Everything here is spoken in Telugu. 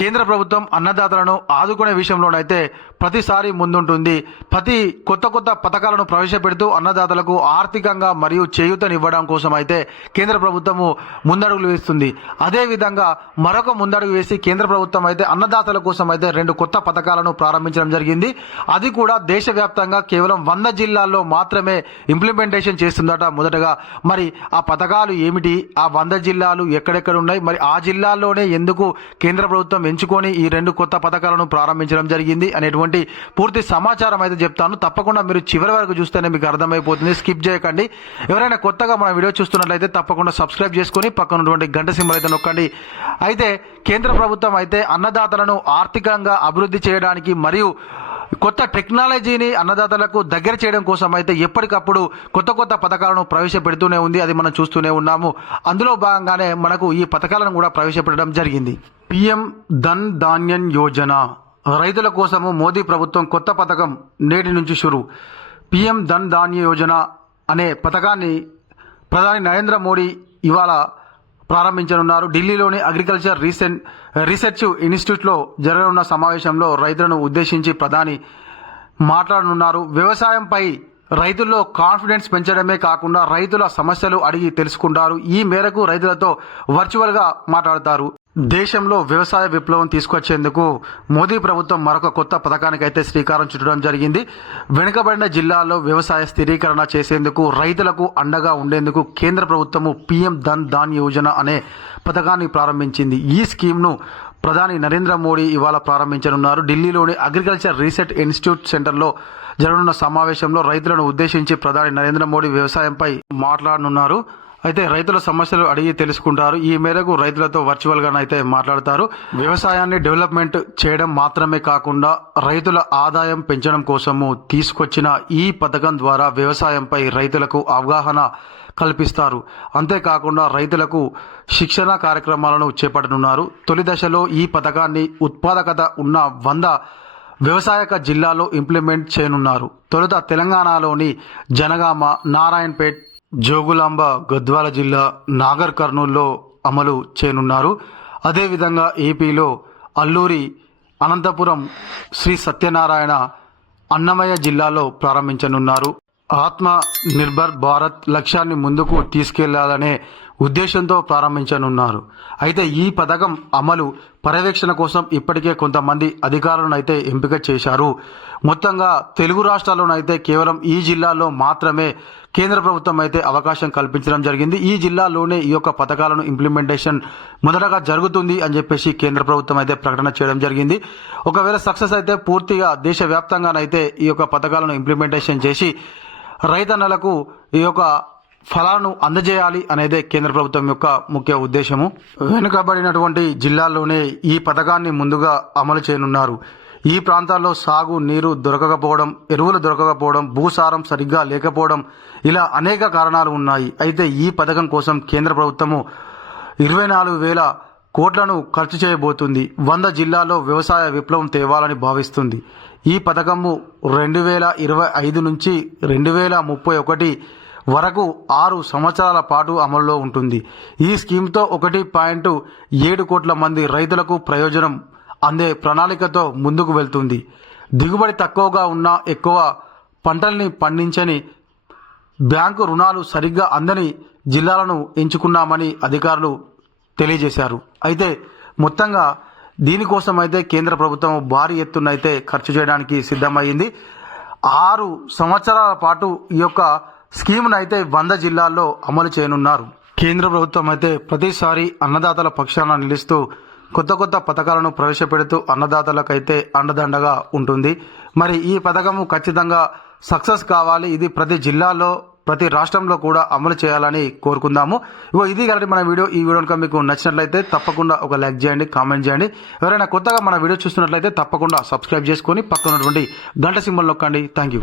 కేంద్ర ప్రభుత్వం అన్నదాతలను ఆదుకునే విషయంలోనైతే ప్రతిసారి ముందుంటుంది. ప్రతి కొత్త కొత్త పథకాలను ప్రవేశపెడుతూ అన్నదాతలకు ఆర్థికంగా మరియు చేయూతనివ్వడం కోసం అయితే కేంద్ర ప్రభుత్వము ముందడుగులు వేస్తుంది. అదేవిధంగా మరొక ముందడుగు వేసి కేంద్ర ప్రభుత్వం అయితే అన్నదాతల కోసం అయితే రెండు కొత్త పథకాలను ప్రారంభించడం జరిగింది. అది కూడా దేశవ్యాప్తంగా కేవలం వంద జిల్లాల్లో మాత్రమే ఇంప్లిమెంటేషన్ చేస్తుందట మొదటగా. మరి ఆ పథకాలు ఏమిటి? ఆ వంద జిల్లాలు ఎక్కడెక్కడ ఉన్నాయి? మరి ఆ జిల్లాల్లోనే ఎందుకు కేంద్ర ప్రభుత్వం ఎంచుకొని ఈ రెండు కొత్త పథకాలను ప్రారంభించడం జరిగింది. అనేటువంటి పూర్తి సమాచారం అయితే చెప్తాను. తప్పకుండా మీరు చివరి వరకు చూస్తేనే మీకు అర్థమైపోతుంది. స్కిప్ చేయకండి. ఎవరైనా కొత్తగా మన వీడియో చూస్తున్నట్లయితే తప్పకుండా సబ్స్క్రైబ్ చేసుకొని పక్కన ఉన్నటువంటి గంట సింబల్ అయితే నొక్కండి. అయితే కేంద్ర ప్రభుత్వం అయితే అన్నదాతలను ఆర్థికంగా అభివృద్ధి చేయడానికి మరియు కొత్త టెక్నాలజీని అన్నదాతలకు దగ్గర చేయడం కోసం అయితే ఎప్పటికప్పుడు కొత్త కొత్త పథకాలను ప్రవేశపెడుతూనే ఉంది అది మనం చూస్తూనే ఉన్నాము. అందులో భాగంగానే మనకు ఈ పథకాలను కూడా ప్రవేశపెట్టడం జరిగింది. పిఎం ధన్ ధాన్యం యోజన. రైతుల కోసము మోదీ ప్రభుత్వం కొత్త పథకం నేటి నుంచి షురు. పిఎం ధన్ ధాన్య యోజన అనే పథకాన్ని ప్రధాని నరేంద్ర మోడీ ఇవాళ ప్రారంభించనున్నారు. ఢిల్లీలోని అగ్రికల్చర్ రీసెంట్ రీసెర్చ్ ఇన్స్టిట్యూట్లో జరగనున్న సమావేశంలో రైతులను ఉద్దేశించి ప్రధాని మాట్లాడనున్నారు. వ్యవసాయంపై రైతుల్లో కాన్ఫిడెన్స్ పెంచడమే కాకుండా రైతుల సమస్యలు అడిగి తెలుసుకుంటారు. ఈ మేరకు రైతులతో వర్చువల్గా మాట్లాడతారు. Hmm. దేశంలో వ్యవసాయ విప్లవం తీసుకొచ్చేందుకు మోదీ ప్రభుత్వం మరొక కొత్త పథకానికి అయితే శ్రీకారం చుట్టడం జరిగింది. వెనుకబడిన జిల్లాల్లో వ్యవసాయ స్థిరీకరణ చేసేందుకు రైతులకు అండగా ఉండేందుకు కేంద్ర ప్రభుత్వము పీఎం ధన్ ధాన్ యోజన అనే పథకాన్ని ప్రారంభించింది. ఈ స్కీమ్ను ప్రధాని నరేంద్ర మోడీ ఇవాళ ప్రారంభించనున్నారు. ఢిల్లీలోని అగ్రికల్చర్ రీసెర్చ్ ఇన్స్టిట్యూట్ సెంటర్లో జరగనున్న సమావేశంలో రైతులను ఉద్దేశించి ప్రధాని నరేంద్ర మోడీ వ్యవసాయంపై మాట్లాడనున్నారు. అయితే రైతుల సమస్యలు అడిగి తెలుసుకుంటారు. ఈ మేరకు రైతులతో వర్చువల్గా అయితే మాట్లాడతారు. వ్యవసాయాన్ని డెవలప్మెంట్ చేయడం మాత్రమే కాకుండా రైతుల ఆదాయం పెంచడం కోసము తీసుకొచ్చిన ఈ పథకం ద్వారా వ్యవసాయంపై రైతులకు అవగాహన కల్పిస్తారు. అంతేకాకుండా రైతులకు శిక్షణ కార్యక్రమాలను చేపట్టనున్నారు. తొలి దశలో ఈ పథకాన్ని ఉత్పాదకత ఉన్న వంద వ్యవసాయక జిల్లాలో ఇంప్లిమెంట్ చేయనున్నారు. తొలుత తెలంగాణలోని జనగామ నారాయణపేట్ జోగులాంబ గద్వాల జిల్లా నాగర్ కర్నూల్లో అమలు చేయనున్నారు. అదేవిధంగా ఏపీలో అల్లూరి అనంతపురం శ్రీ సత్యనారాయణ అన్నమయ్య జిల్లాలో ప్రారంభించనున్నారు. ఆత్మ నిర్భర్ భారత్ లక్ష్యాన్ని ముందుకు తీసుకెళ్ళాలనే ఉద్దేశంతో ప్రారంభించనున్నారు. అయితే ఈ పథకం అమలు పర్యవేక్షణ కోసం ఇప్పటికే కొంతమంది అధికారులను అయితే ఎంపిక చేశారు. మొత్తంగా తెలుగు రాష్ట్రాల్లోనైతే కేవలం ఈ జిల్లాలో మాత్రమే కేంద్ర ప్రభుత్వం అయితే అవకాశం కల్పించడం జరిగింది. ఈ జిల్లాలోనే ఈ యొక్క పథకాలను ఇంప్లిమెంటేషన్ మొదటగా జరుగుతుంది అని చెప్పేసి కేంద్ర ప్రభుత్వం అయితే ప్రకటన చేయడం జరిగింది. ఒకవేళ సక్సెస్ అయితే పూర్తిగా దేశవ్యాప్తంగానైతే ఈ యొక్క పథకాలను ఇంప్లిమెంటేషన్ చేసి రైతన్నలకు ఈ యొక్క ఫలాలను అందజేయాలి అనేదే కేంద్ర ప్రభుత్వం యొక్క ముఖ్య ఉద్దేశము. వెనుకబడినటువంటి జిల్లాల్లోనే ఈ పథకాన్ని ముందుగా అమలు చేయనున్నారు. ఈ ప్రాంతాల్లో సాగు నీరు దొరకకపోవడం ఎరువులు దొరకకపోవడం భూసారం సరిగ్గా లేకపోవడం ఇలా అనేక కారణాలు ఉన్నాయి. అయితే ఈ పథకం కోసం కేంద్ర ప్రభుత్వము ఇరవై నాలుగు వేల కోట్లను ఖర్చు చేయబోతుంది. వంద జిల్లాల్లో వ్యవసాయ విప్లవం తేవాలని భావిస్తుంది. ఈ పథకము రెండు వేల ఇరవై ఐదు నుంచి రెండు వేల ముప్పై ఒకటి వరకు ఆరు సంవత్సరాల పాటు అమల్లో ఉంటుంది. ఈ స్కీమ్తో ఒకటి పాయింట్ ఏడు కోట్ల మంది రైతులకు ప్రయోజనం అందే ప్రణాళికతో ముందుకు వెళ్తుంది. దిగుబడి తక్కువగా ఉన్న ఎక్కువ పంటల్ని పండించని బ్యాంకు రుణాలు సరిగ్గా అందని జిల్లాలను ఎంచుకున్నామని అధికారులు తెలియజేశారు. అయితే మొత్తంగా దీనికోసం అయితే కేంద్ర ప్రభుత్వం భారీ ఎత్తున అయితే ఖర్చు చేయడానికి సిద్ధమైంది. ఆరు సంవత్సరాల పాటు ఈ యొక్క స్కీమ్ను అయితే వంద జిల్లాల్లో అమలు చేయనున్నారు. కేంద్ర ప్రభుత్వం అయితే ప్రతిసారి అన్నదాతల పక్షాన నిలుస్తూ కొత్త కొత్త పథకాలను ప్రవేశపెడుతూ అన్నదాతలకైతే అండదండగా ఉంటుంది. మరి ఈ పథకము ఖచ్చితంగా సక్సెస్ కావాలి. ఇది ప్రతి జిల్లాలో ప్రతి రాష్ట్రంలో కూడా అమలు చేయాలని కోరుకుందాము. ఇగో ఇది కాబట్టి మన వీడియో. ఈ వీడియో కనుక మీకు నచ్చినట్లయితే తప్పకుండా ఒక లైక్ చేయండి కామెంట్ చేయండి. ఎవరైనా కొత్తగా మన వీడియో చూస్తున్నట్లయితే తప్పకుండా సబ్స్క్రైబ్ చేసుకొని పక్కన ఉన్నటువంటి గంట సింబల్ నొక్కండి. Thank you